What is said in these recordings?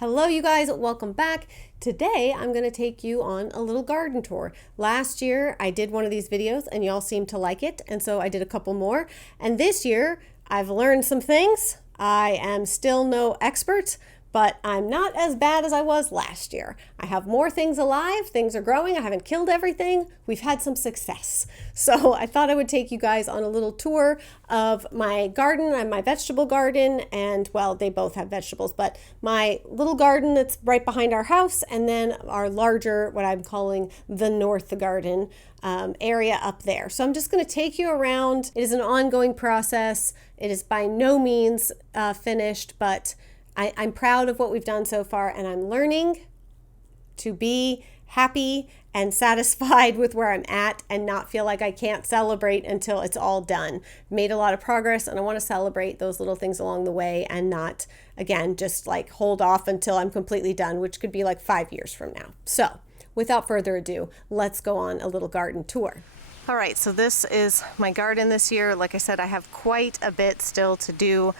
Hello you guys, welcome back. Today I'm going to take you on a little garden tour. Last year I did one of these videos and y'all seemed to like it, and so I did a couple more. And this year I've learned some things. I am still no expert, but I'm not as bad as I was last year. I have more things alive, things are growing, I haven't killed everything, we've had some success. So I thought I would take you guys on a little tour of my garden and my vegetable garden, and well, they both have vegetables, but my little garden that's right behind our house, and then our larger, what I'm calling the North Garden area up there. So I'm just going to take you around. It is an ongoing process. It is by no means finished, but I'm proud of what we've done so far, and I'm learning to be happy and satisfied with where I'm at and not feel like I can't celebrate until it's all done. Made a lot of progress, and I want to celebrate those little things along the way and not, again, just like hold off until I'm completely done, which could be like 5 years from now. So without further ado, let's go on a little garden tour. All right, so this is my garden this year. Like I said, I have quite a bit still to do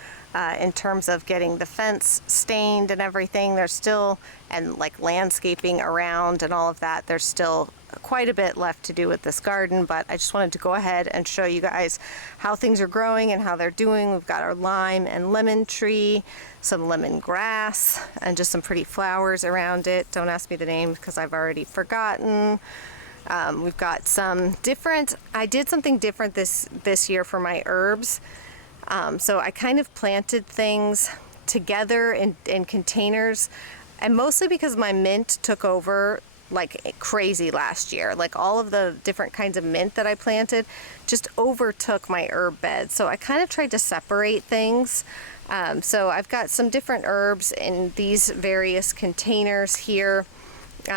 in terms of getting the fence stained and everything. There's still, and like landscaping around and all of that, there's still quite a bit left to do with this garden, but I just wanted to go ahead and show you guys how things are growing and how they're doing. We've got our lime and lemon tree, some lemongrass, and just some pretty flowers around it. Don't ask me the name because I've already forgotten. We've got some different, I did something different this year for my herbs. So I kind of planted things together in containers, and mostly because my mint took over like crazy last year. Like all of the different kinds of mint that I planted just overtook my herb bed. So I kind of tried to separate things. So I've got some different herbs in these various containers here.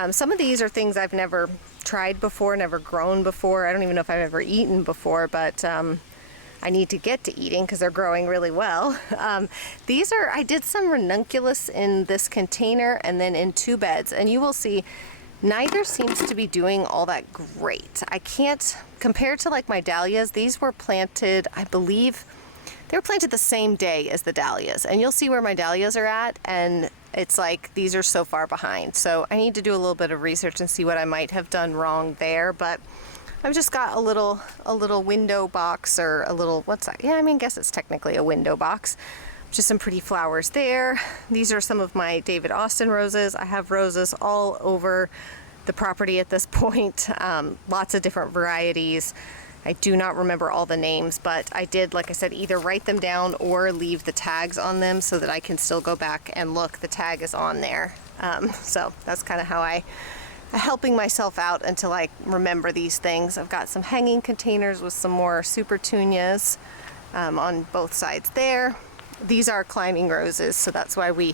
Some of these are things I've never tried before, never grown before. I don't even know if I've ever eaten before, but I need to get to eating because they're growing really well. These are, I did some ranunculus in this container and then in 2 beds, and you will see neither seems to be doing all that great. I can't, compared to like my dahlias, these were planted, I believe, they were planted the same day as the dahlias, and you'll see where my dahlias are at, and it's like these are so far behind. So I need to do a little bit of research and see what I might have done wrong there, but I've just got a little window box, or a little, what's that? Yeah, I mean, I guess it's technically a window box. Just some pretty flowers there. These are some of my David Austin roses. I have roses all over the property at this point. Lots of different varieties. I do not remember all the names, but I did, like I said, either write them down or leave the tags on them so that I can still go back and look. The tag is on there. So that's kind of how I'm helping myself out until I remember these things. I've got some hanging containers with some more super petunias on both sides there. These are climbing roses, so that's why we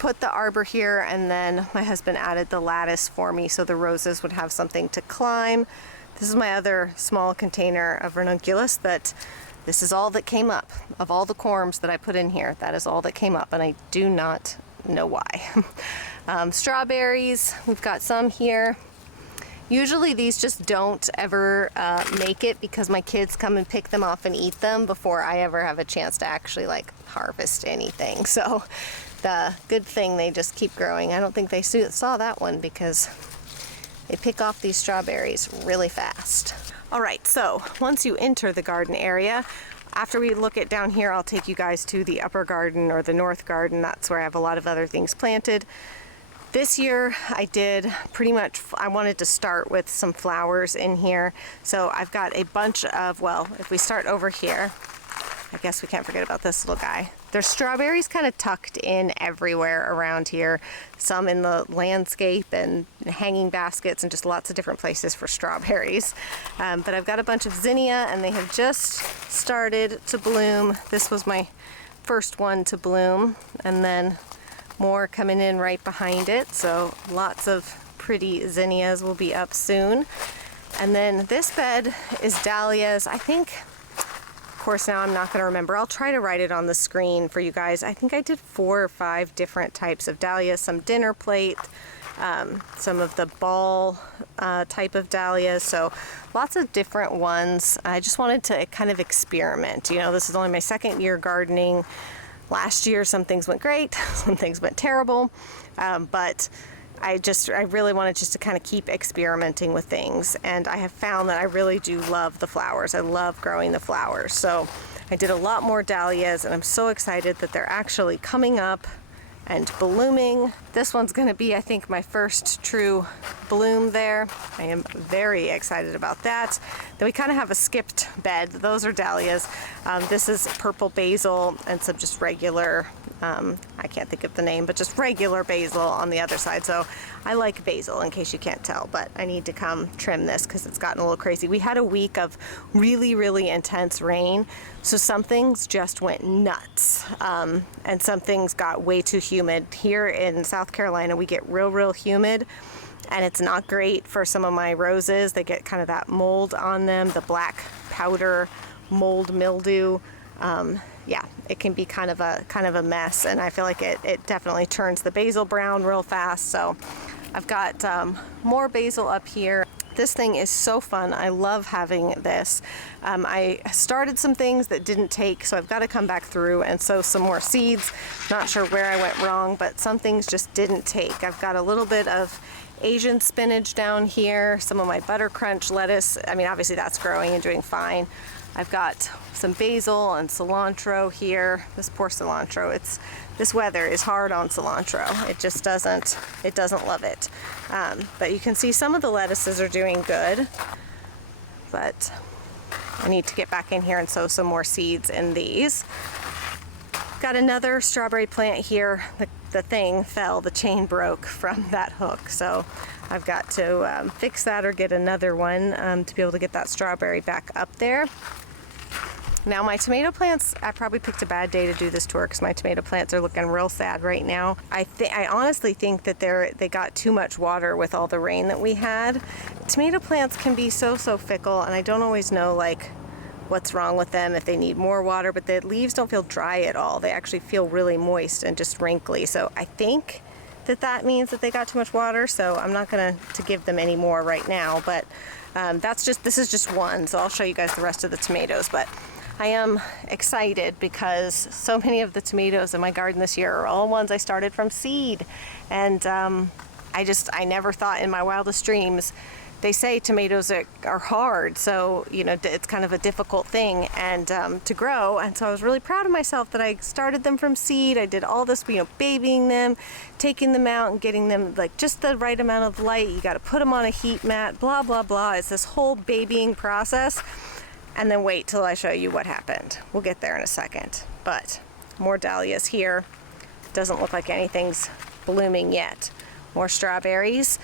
put the arbor here, and then my husband added the lattice for me so the roses would have something to climb. This is my other small container of ranunculus, that this is all that came up. Of all the corms that I put in here, that is all that came up, and I do not know why. Strawberries, we've got some here. Usually these just don't ever make it because my kids come and pick them off and eat them before I ever have a chance to actually like harvest anything. So the good thing, they just keep growing. I don't think they saw that one because they pick off these strawberries really fast. All right, so once you enter the garden area, after we look at down here, I'll take you guys to the upper garden or the north garden. That's where I have a lot of other things planted. This year I did pretty much, I wanted to start with some flowers in here. So I've got a bunch of, well, if we start over here, I guess we can't forget about this little guy. There's strawberries kind of tucked in everywhere around here. Some in the landscape and hanging baskets and just lots of different places for strawberries. But I've got a bunch of zinnia, and they have just started to bloom. This was my first one to bloom, and then more coming in right behind it. So lots of pretty zinnias will be up soon. And then this bed is dahlias. I think, of course, now I'm not going to remember. I'll try to write it on the screen for you guys. I think I did 4 or 5 different types of dahlias, some dinner plate, some of the ball type of dahlias. So lots of different ones. I just wanted to kind of experiment. You know, this is only my 2nd year gardening. Last year, some things went great, some things went terrible. but I really wanted just to kind of keep experimenting with things, and I have found that I really do love the flowers. I love growing the flowers. So I did a lot more dahlias, and I'm so excited that they're actually coming up and blooming. This one's gonna be, I think, my first true bloom there. I am very excited about that. Then we kind of have a skipped bed. Those are dahlias. This is purple basil and some just regular, I can't think of the name, but just regular basil on the other side. So I like basil, in case you can't tell, but I need to come trim this because it's gotten a little crazy. We had a week of really, really intense rain, so some things just went nuts, and some things got way too humid. Here in South Carolina, we get real, real humid, and it's not great for some of my roses. They get kind of that mold on them, the black powder mold mildew. Yeah, it can be kind of a mess, and I feel like it definitely turns the basil brown real fast. So I've got more basil up here. This thing is so fun. I love having this. I started some things that didn't take, so I've got to come back through and sow some more seeds. Not sure where I went wrong, but some things just didn't take. I've got a little bit of Asian spinach down here, some of my butter crunch lettuce. I mean, obviously that's growing and doing fine. I've got some basil and cilantro here. This poor cilantro, this weather is hard on cilantro. It just doesn't love it. But you can see some of the lettuces are doing good, but I need to get back in here and sow some more seeds in these. Got another strawberry plant here. The thing fell, the chain broke from that hook. So I've got to fix that or get another one to be able to get that strawberry back up there. Now my tomato plants, I probably picked a bad day to do this tour because my tomato plants are looking real sad right now. I honestly think that they got too much water with all the rain that we had. Tomato plants can be so fickle, and I don't always know like what's wrong with them, if they need more water, but the leaves don't feel dry at all. They actually feel really moist and just wrinkly. So I think that means that they got too much water, so I'm not gonna give them any more right now, but this is just one, so I'll show you guys the rest of the tomatoes. But I am excited because so many of the tomatoes in my garden this year are all ones I started from seed, and I never thought in my wildest dreams. They say tomatoes are hard, so you know it's kind of a difficult thing and to grow, and so I was really proud of myself that I started them from seed. I did all this, babying them, taking them out and getting them like just the right amount of light. You got to put them on a heat mat, blah blah blah. It's this whole babying process, and then wait till I show you what happened. We'll get there in a second. But more dahlias here. Doesn't look like anything's blooming yet. More strawberries.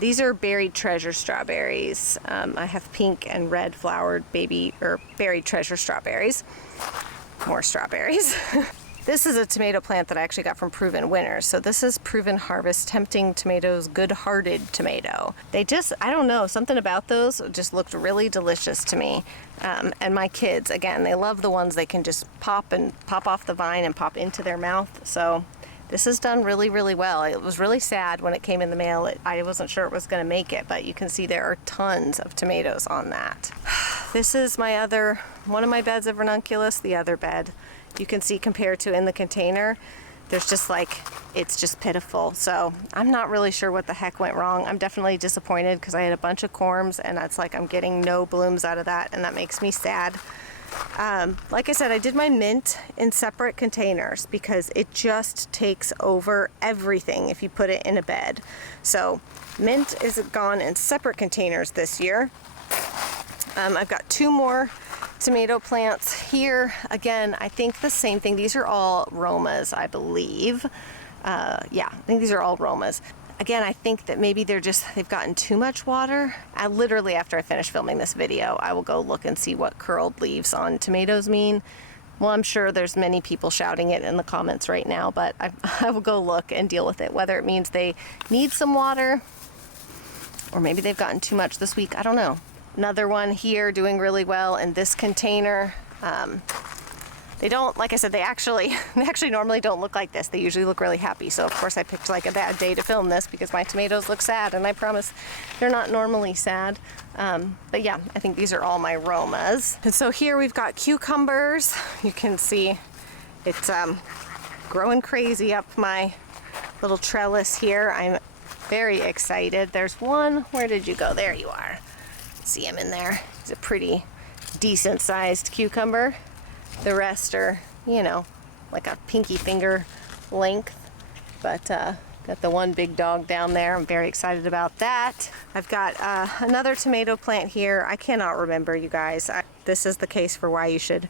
These are buried treasure strawberries. I have pink and red flowered buried treasure strawberries. More strawberries. This is a tomato plant that I actually got from Proven Winners. So this is Proven Harvest Tempting Tomatoes Good-Hearted Tomato. They just, I don't know, something about those just looked really delicious to me. And my kids, again, they love the ones they can just pop off the vine and pop into their mouth. So this has done really, really well. It was really sad when it came in the mail. I wasn't sure it was going to make it, but you can see there are tons of tomatoes on that. This is one of my beds of ranunculus, the other bed. You can see compared to in the container, there's just it's just pitiful. So I'm not really sure what the heck went wrong. I'm definitely disappointed because I had a bunch of corms, and that's I'm getting no blooms out of that, and that makes me sad. Like I said, I did my mint in separate containers because it just takes over everything if you put it in a bed. So mint is gone in separate containers this year. I've got 2 more tomato plants here. Again, I think the same thing. These are all Romas, I believe. Yeah, I think these are all Romas. Again, I think that maybe they've gotten too much water. Literally after I finish filming this video, I will go look and see what curled leaves on tomatoes mean. Well, I'm sure there's many people shouting it in the comments right now, but I will go look and deal with it, whether it means they need some water or maybe they've gotten too much this week. I don't know. Another one here doing really well in this container. They don't, like I said, they actually normally don't look like this. They usually look really happy. So of course I picked a bad day to film this because my tomatoes look sad, and I promise they're not normally sad. But yeah, I think these are all my Romas. And so here we've got cucumbers. You can see it's growing crazy up my little trellis here. I'm very excited. There's one. Where did you go? There you are. See him in there. He's a pretty decent sized cucumber. The rest are, you know, like a pinky finger length. But got the one big dog down there. I'm very excited about that. I've got another tomato plant here. I cannot remember, you guys. This is the case for why you should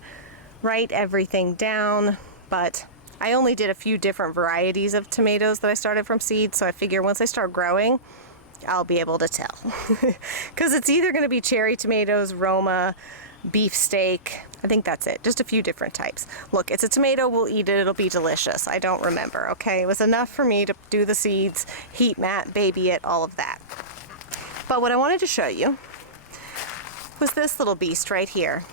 write everything down. But I only did a few different varieties of tomatoes that I started from seed. So I figure once I start growing, I'll be able to tell. Because it's either going to be cherry tomatoes, Roma, beefsteak. I think that's it. Just a few different types. Look, it's a tomato. We'll eat it. It'll be delicious. I don't remember, okay? It was enough for me to do the seeds, heat mat, baby it, all of that. But what I wanted to show you was this little beast right here.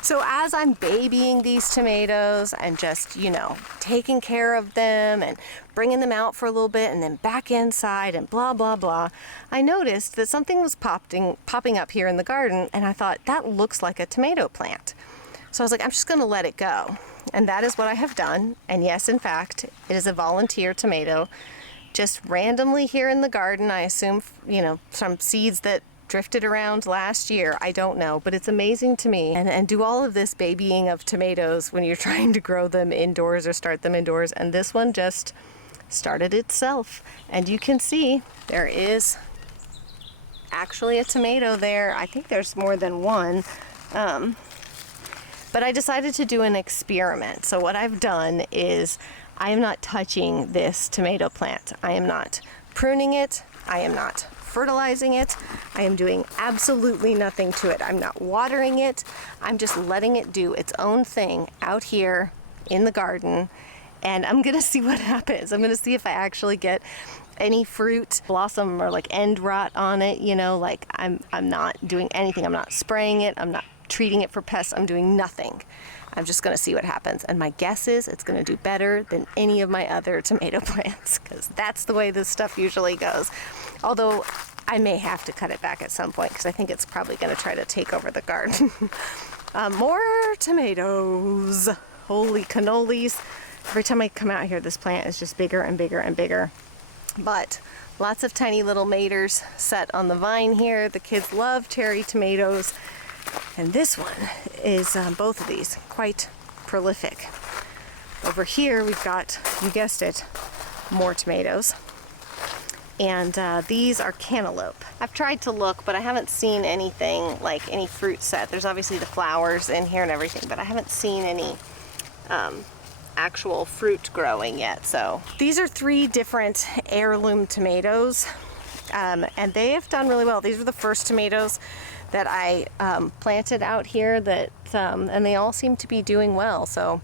So as I'm babying these tomatoes and just, you know, taking care of them and bringing them out for a little bit and then back inside and blah, blah, blah, I noticed that something was popping up here in the garden, and I thought, that looks like a tomato plant. So I was like, I'm just going to let it go. And that is what I have done. And yes, in fact, it is a volunteer tomato, just randomly here in the garden. I assume, you know, some seeds that drifted around last year. I don't know, but it's amazing to me. And do all of this babying of tomatoes when you're trying to grow them indoors or start them indoors. And this one just started itself. And you can see there is actually a tomato there. I think there's more than one. But I decided to do an experiment. So what I've done is I am not touching this tomato plant. I am not pruning it. I am not fertilizing it. I am doing absolutely nothing to it. I'm not watering it. I'm just letting it do its own thing out here in the garden. And I'm gonna see what happens. I'm gonna see if I actually get any fruit blossom or like end rot on it. You know, like I'm not doing anything. I'm not spraying it. I'm not treating it for pests. I'm doing nothing. I'm just gonna see what happens. And my guess is it's gonna do better than any of my other tomato plants, because that's the way this stuff usually goes. Although I may have to cut it back at some point because I think it's probably gonna try to take over the garden. More tomatoes. Holy cannolis. Every time I come out here, this plant is just bigger and bigger and bigger. But lots of tiny little maters set on the vine here. The kids love cherry tomatoes. And this one is, both of these, quite prolific. Over here, we've got, you guessed it, more tomatoes. And these are cantaloupe. I've tried to look, but I haven't seen anything like any fruit set. There's obviously the flowers in here and everything, but I haven't seen any actual fruit growing yet. So these are 3 different heirloom tomatoes, and they have done really well. These were the first tomatoes that I planted out here, that and they all seem to be doing well. So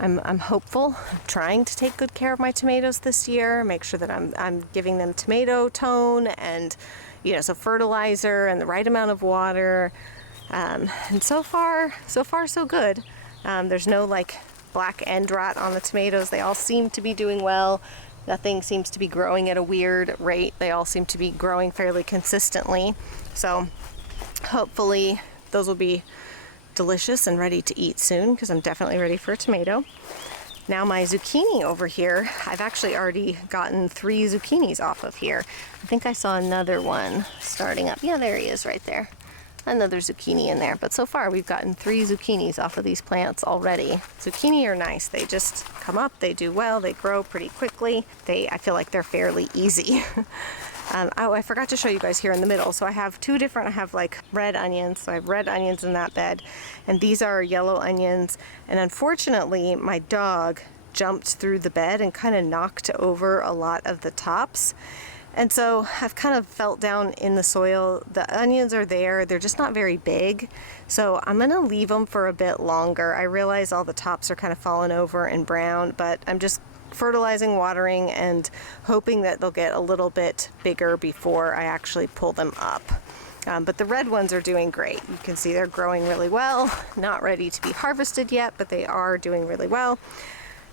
I'm hopeful. I'm trying to take good care of my tomatoes this year, make sure that I'm giving them tomato tone and, you know, so fertilizer and the right amount of water. And so far so good. There's no like black end rot on the tomatoes. They all seem to be doing well. Nothing seems to be growing at a weird rate. They all seem to be growing fairly consistently. So hopefully those will be delicious and ready to eat soon, because I'm definitely ready for a tomato. Now my zucchini over here, I've actually already gotten 3 zucchinis off of here. I think I saw another one starting up. Yeah, there he is right there. Another zucchini in there. But so far we've gotten 3 zucchinis off of these plants already. Zucchini are nice. They just come up, they do well, they grow pretty quickly. I feel like they're fairly easy. Oh, I forgot to show you guys here in the middle. So I have 2 different, I have like red onions. So I have red onions in that bed. And these are yellow onions. And unfortunately, my dog jumped through the bed and kind of knocked over a lot of the tops. And so I've kind of felt down in the soil. The onions are there. They're just not very big. So I'm going to leave them for a bit longer. I realize all the tops are kind of fallen over and brown, but I'm just fertilizing, watering, and hoping that they'll get a little bit bigger before I actually pull them up. But the red ones are doing great. You can see they're growing really well. Not ready to be harvested yet, but they are doing really well.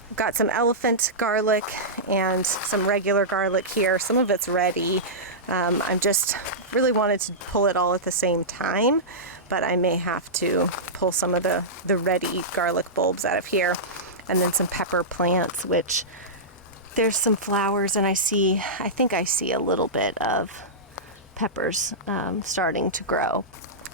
I've got some elephant garlic and some regular garlic here. Some of it's ready. I'm just really wanted to pull it all at the same time, but I may have to pull some of the ready garlic bulbs out of here. And then some pepper plants, which there's some flowers, and I think I see a little bit of peppers starting to grow.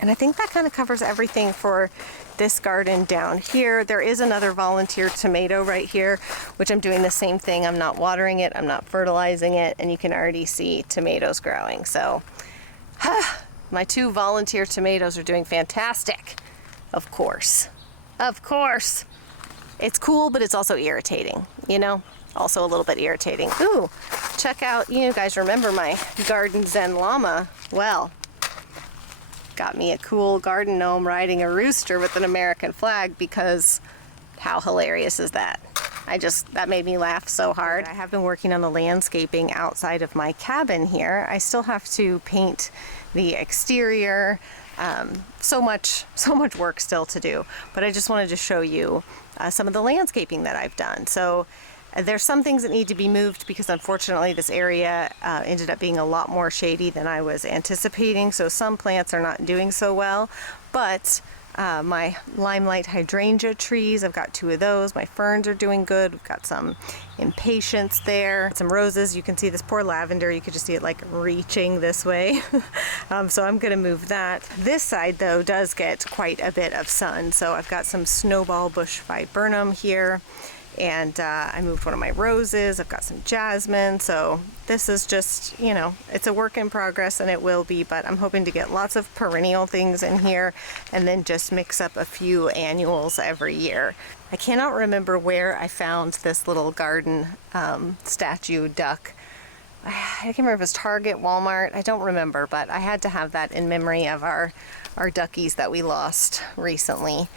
And I think that kind of covers everything for this garden down here. There is another volunteer tomato right here, which I'm doing the same thing. I'm not watering it, I'm not fertilizing it, and you can already see tomatoes growing. So my 2 volunteer tomatoes are doing fantastic. Of course. Of course. It's cool, but it's also irritating, you know? Also a little bit irritating. Ooh, check out, you guys remember my Garden Zen llama? Well, got me a cool garden gnome riding a rooster with an American flag, because how hilarious is that? That made me laugh so hard. I have been working on the landscaping outside of my cabin here. I still have to paint the exterior. So much work still to do, but I just wanted to show you some of the landscaping that I've done. So there's some things that need to be moved, because unfortunately this area ended up being a lot more shady than I was anticipating, so some plants are not doing so well. But my limelight hydrangea trees, I've got 2 of those. My ferns are doing good. We've got some impatiens there, some roses. You can see this poor lavender, you could just see it like reaching this way. So I'm gonna move that. This side though does get quite a bit of sun, so I've got some snowball bush viburnum here. And I moved one of my roses. I've got some jasmine. So this is just, it's a work in progress, and it will be, but I'm hoping to get lots of perennial things in here and then just mix up a few annuals every year. I cannot remember where I found this little garden statue duck. I can't remember if it was Target, Walmart, I don't remember, but I had to have that in memory of our duckies that we lost recently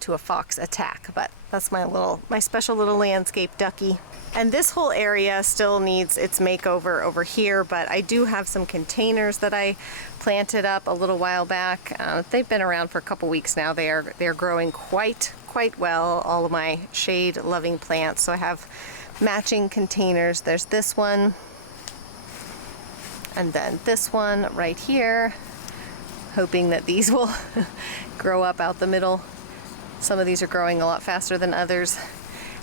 to a fox attack. But that's my special little landscape ducky. And this whole area still needs its makeover over here, but I do have some containers that I planted up a little while back. They've been around for a couple weeks now. They're growing quite well, all of my shade loving plants. So I have matching containers. There's this one, and then this one right here, hoping that these will grow up out the middle. Some of these are growing a lot faster than others.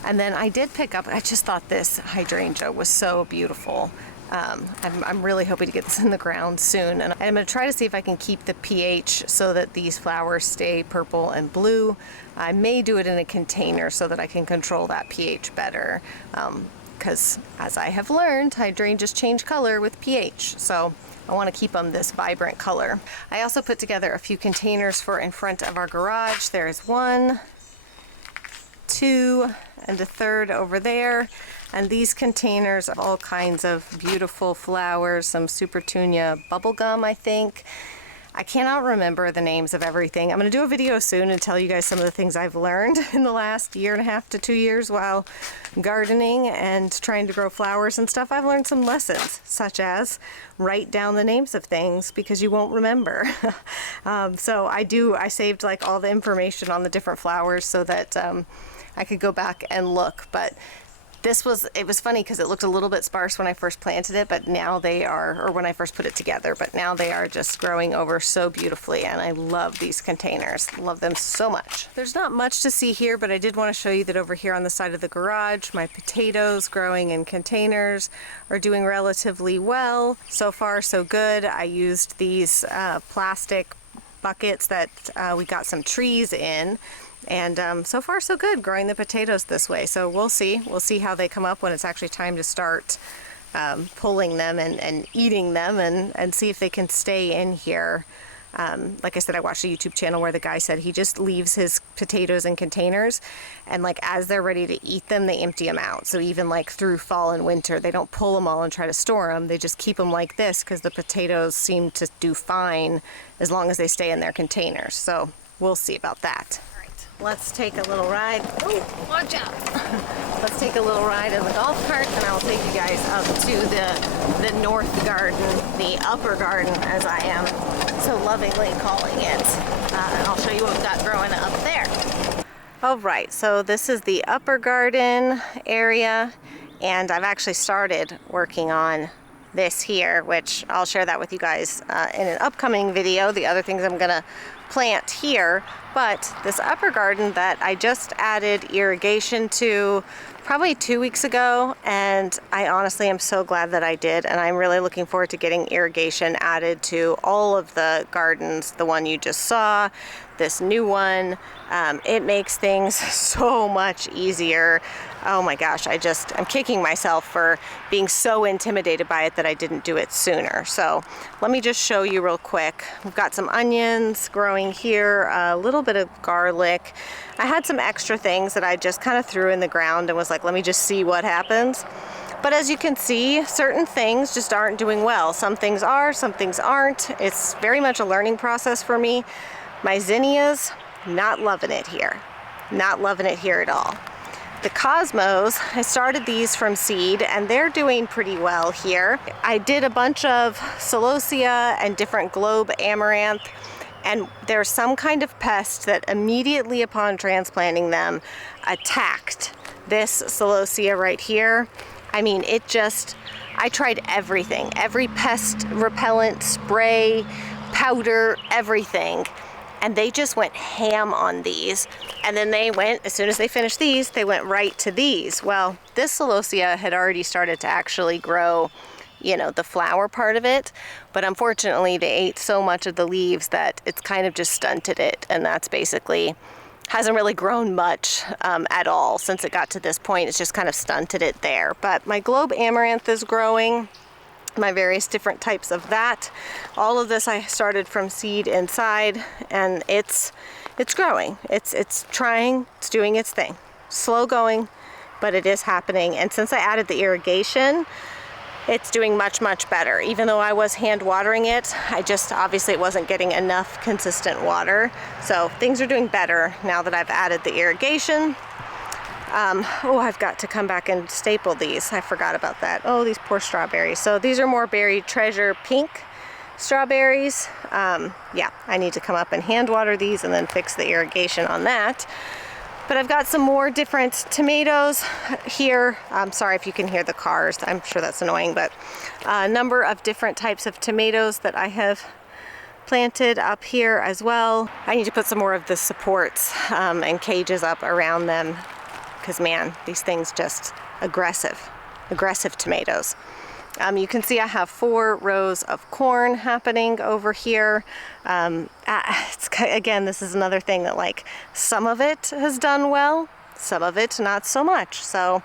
And then I did pick up, I just thought this hydrangea was so beautiful. I'm really hoping to get this in the ground soon. And I'm gonna try to see if I can keep the pH so that these flowers stay purple and blue. I may do it in a container so that I can control that pH better. Because as I have learned, hydrangeas change color with pH. So I want to keep them this vibrant color. I also put together a few containers for in front of our garage. There's 1, 2, and a third over there. And these containers have all kinds of beautiful flowers, some Supertunia bubblegum, I think. I cannot remember the names of everything. I'm going to do a video soon and tell you guys some of the things I've learned in the last 1.5 to 2 years while gardening and trying to grow flowers and stuff. I've learned some lessons, such as write down the names of things because you won't remember. So I saved like all the information on the different flowers so that I could go back and look. But it was funny because it looked a little bit sparse when I first planted it, but now they are, or when I first put it together, but now they are just growing over so beautifully, and I love these containers. Love them so much. There's not much to see here, but I did want to show you that over here on the side of the garage, my potatoes growing in containers are doing relatively well. So far, so good. I used these plastic buckets that we got some trees in. And so far so good growing the potatoes this way. So we'll see how they come up when it's actually time to start pulling them and eating them and see if they can stay in here. Like I said, I watched a YouTube channel where the guy said he just leaves his potatoes in containers, and like as they're ready to eat them, they empty them out. So even like through fall and winter, they don't pull them all and try to store them. They just keep them like this because the potatoes seem to do fine as long as they stay in their containers. So we'll see about that. Let's take a little ride. Oh, watch out. Let's take a little ride in the golf cart, and I'll take you guys up to the north garden, the upper garden, as I am so lovingly calling it. And I'll show you what we've got growing up there. All right, so this is the upper garden area, and I've actually started working on this here, which I'll share that with you guys in an upcoming video. The other things I'm gonna plant here, but this upper garden that I just added irrigation to probably 2 weeks ago, and I honestly am so glad that I did, and I'm really looking forward to getting irrigation added to all of the gardens, the one you just saw, this new one. It makes things so much easier. Oh my gosh, I'm kicking myself for being so intimidated by it that I didn't do it sooner. So let me just show you real quick. We've got some onions growing here, a little bit of garlic. I had some extra things that I just kind of threw in the ground and was like, let me just see what happens. But as you can see, certain things just aren't doing well. Some things are, some things aren't. It's very much a learning process for me. My zinnias, not loving it here. Not loving it here at all. The Cosmos, I started these from seed and they're doing pretty well here. I did a bunch of celosia and different globe amaranth, and there's some kind of pest that immediately upon transplanting them attacked this celosia right here. I mean, I tried everything, every pest repellent, spray, powder, everything. And they just went ham on these. And then as soon as they finished these, they went right to these. Well, this celosia had already started to actually grow, the flower part of it. But unfortunately, they ate so much of the leaves that it's kind of just stunted it. And that's basically, hasn't really grown much at all since it got to this point. It's just kind of stunted it there. But my globe amaranth is growing. My various different types of that. All of this I started from seed inside, and it's growing. It's trying, it's doing its thing. Slow going, but it is happening. And since I added the irrigation, it's doing much, much better. Even though I was hand watering it, obviously it wasn't getting enough consistent water. So things are doing better now that I've added the irrigation. I've got to come back and staple these. I forgot about that. Oh, these poor strawberries. So these are more Berry Treasure pink strawberries. Yeah, I need to come up and hand water these and then fix the irrigation on that. But I've got some more different tomatoes here. I'm sorry if you can hear the cars. I'm sure that's annoying, but a number of different types of tomatoes that I have planted up here as well. I need to put some more of the supports and cages up around them, because man, these things just aggressive tomatoes. You can see I have 4 rows of corn happening over here. Again, this is another thing that some of it has done well, some of it not so much. So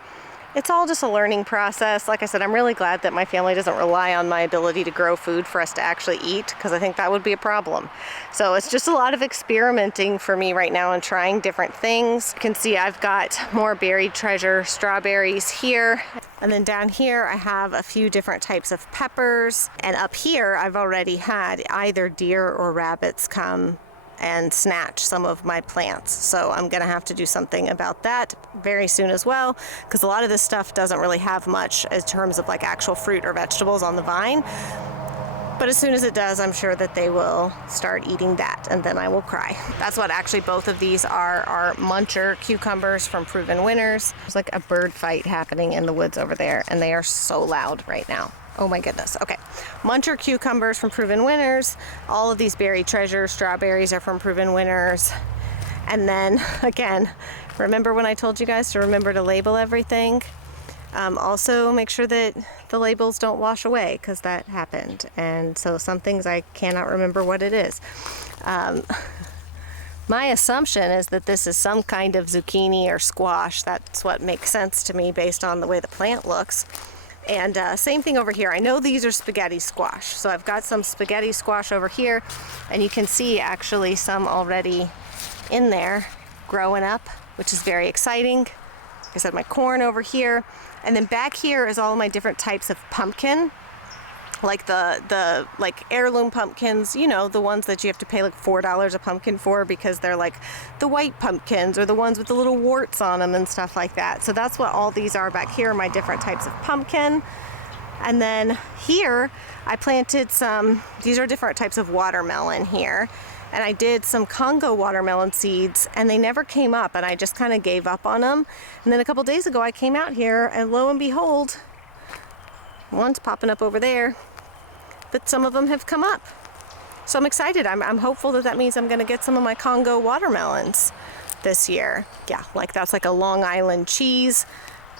it's all just a learning process. Like I said, I'm really glad that my family doesn't rely on my ability to grow food for us to actually eat, because I think that would be a problem. So it's just a lot of experimenting for me right now and trying different things. You can see I've got more Berry Treasure strawberries here. And then down here I have a few different types of peppers. And up here I've already had either deer or rabbits come and snatch some of my plants. So I'm gonna have to do something about that very soon as well, because a lot of this stuff doesn't really have much in terms of actual fruit or vegetables on the vine. But as soon as it does, I'm sure that they will start eating that, and then I will cry. That's what actually both of these are muncher cucumbers from Proven Winners. There's a bird fight happening in the woods over there, and they are so loud right now. Oh my goodness. Okay. Muncher cucumbers from Proven Winners. All of these Berry Treasure strawberries are from Proven Winners. And then again, remember when I told you guys to remember to label everything? Also make sure that the labels don't wash away, because that happened. And so some things I cannot remember what it is. My assumption is that this is some kind of zucchini or squash. That's what makes sense to me based on the way the plant looks. And same thing over here. I know these are spaghetti squash. So I've got some spaghetti squash over here, and you can see actually some already in there growing up, which is very exciting. Like I said, my corn over here. And then back here is all my different types of pumpkin, like the heirloom pumpkins, the ones that you have to pay $4 a pumpkin for, because they're the white pumpkins or the ones with the little warts on them and stuff like that. So that's what all these are back here, my different types of pumpkin. And then here I planted these are different types of watermelon here. And I did some Congo watermelon seeds, and they never came up, and I just kind of gave up on them. And then a couple days ago I came out here, and lo and behold, one's popping up over there, but some of them have come up. So I'm excited. I'm hopeful that that means I'm going to get some of my Congo watermelons this year. Yeah, like that's like a Long Island cheese.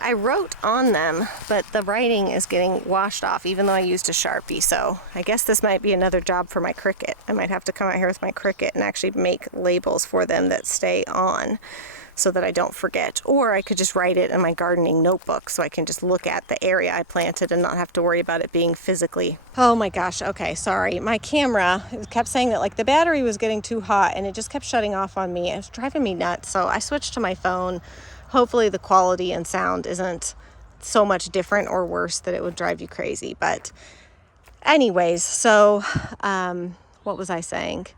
I wrote on them, but the writing is getting washed off even though I used a Sharpie. So I guess this might be another job for my Cricut. I might have to come out here with my Cricut and actually make labels for them that stay on so that I don't forget. Or I could just write it in my gardening notebook so I can just look at the area I planted and not have to worry about it being physically. Oh my gosh, okay, sorry. My camera, it kept saying that like the battery was getting too hot and it just kept shutting off on me. It was driving me nuts. So I switched to my phone. Hopefully the quality and sound isn't so much different or worse that it would drive you crazy. But anyways, so what was I saying?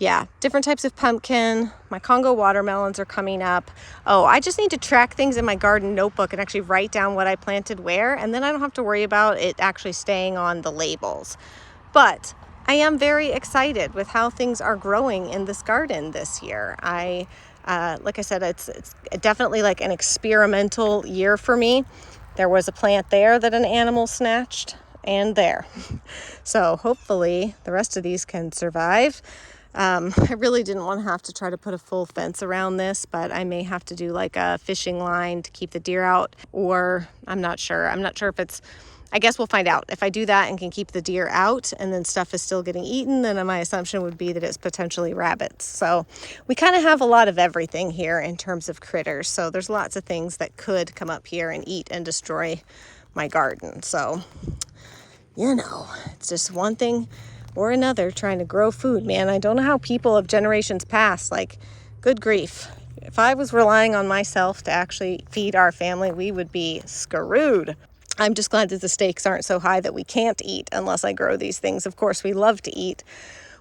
Yeah, different types of pumpkin. My Congo watermelons are coming up. Oh, I just need to track things in my garden notebook and actually write down what I planted where, and then I don't have to worry about it actually staying on the labels. But I am very excited with how things are growing in this garden this year. Like I said, it's definitely like an experimental year for me. There was a plant there that an animal snatched, and there. So hopefully the rest of these can survive. I really didn't want to have to try to put a full fence around this, but I may have to do like a fishing line to keep the deer out, or I'm not sure. I'm not sure if it's, I guess we'll find out. If I do that and can keep the deer out and then stuff is still getting eaten, then my assumption would be that it's potentially rabbits. So we kind of have a lot of everything here in terms of critters. So there's lots of things that could come up here and eat and destroy my garden. So, you know, it's just one thing or another trying to grow food, man. I don't know how people of generations past, like, good grief. If I was relying on myself to actually feed our family, we would be screwed. I'm just glad that the stakes aren't so high that we can't eat unless I grow these things. Of course, we love to eat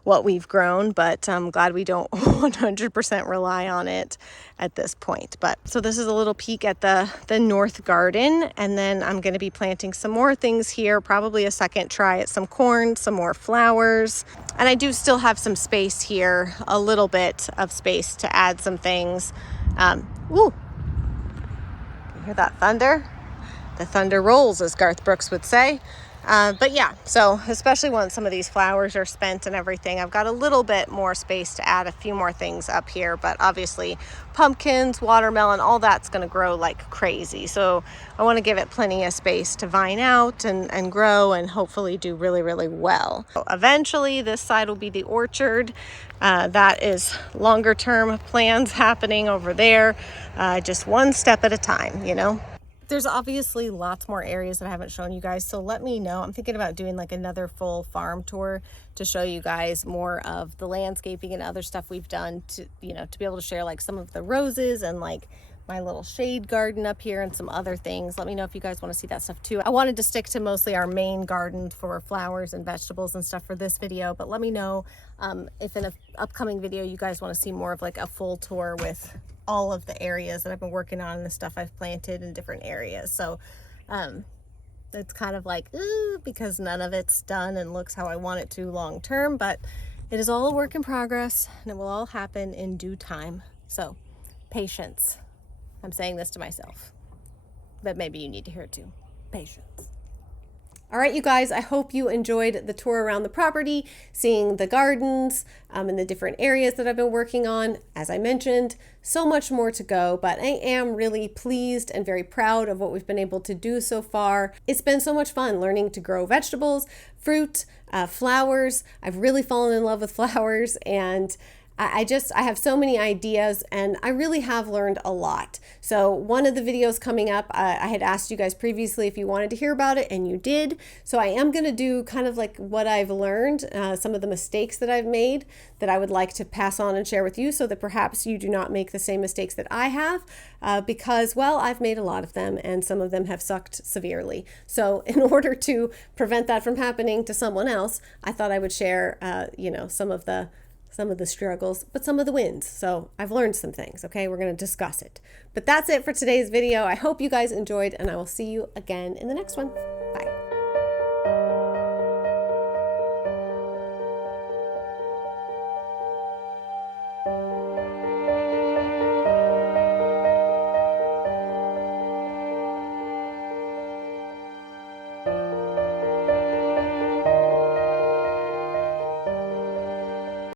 what we've grown, but I'm glad we don't 100% rely on it at this point. But so this is a little peek at the north garden, and then I'm going to be planting some more things here, probably a second try at some corn, some more flowers. And I do still have some space here, a little bit of space to add some things. Ooh, you hear that thunder? The thunder rolls, as Garth Brooks would say. But yeah, so especially once some of these flowers are spent and everything, I've got a little bit more space to add a few more things up here. But obviously pumpkins, watermelon, all that's going to grow like crazy. So I want to give it plenty of space to vine out and grow and hopefully do really, really well. So eventually this side will be the orchard. That is longer term plans happening over there. Just one step at a time, you know. There's obviously lots more areas that I haven't shown you guys, so let me know. I'm thinking about doing like another full farm tour to show you guys more of the landscaping and other stuff we've done to, you know, to be able to share like some of the roses and like my little shade garden up here and some other things. Let me know if you guys want to see that stuff too. I wanted to stick to mostly our main garden for flowers and vegetables and stuff for this video, but let me know if in an upcoming video you guys want to see more of like a full tour with all of the areas that I've been working on and the stuff I've planted in different areas. So it's kind of like, ooh, because none of it's done and looks how I want it to long term, but it is all a work in progress and it will all happen in due time. So patience. I'm saying this to myself, but maybe you need to hear it too. Patience. All right, you guys, I hope you enjoyed the tour around the property, seeing the gardens and the different areas that I've been working on. As I mentioned, so much more to go, but I am really pleased and very proud of what we've been able to do so far. It's been so much fun learning to grow vegetables, fruit, flowers. I've really fallen in love with flowers, and I have so many ideas and I really have learned a lot. So one of the videos coming up, I had asked you guys previously if you wanted to hear about it, and you did. So I am going to do kind of like what I've learned, some of the mistakes that I've made that I would like to pass on and share with you so that perhaps you do not make the same mistakes that I have, because, well, I've made a lot of them and some of them have sucked severely. So in order to prevent that from happening to someone else, I thought I would share, you know, some of the struggles, but some of the wins. So I've learned some things, okay? We're going to discuss it. But that's it for today's video. I hope you guys enjoyed, and I will see you again in the next one.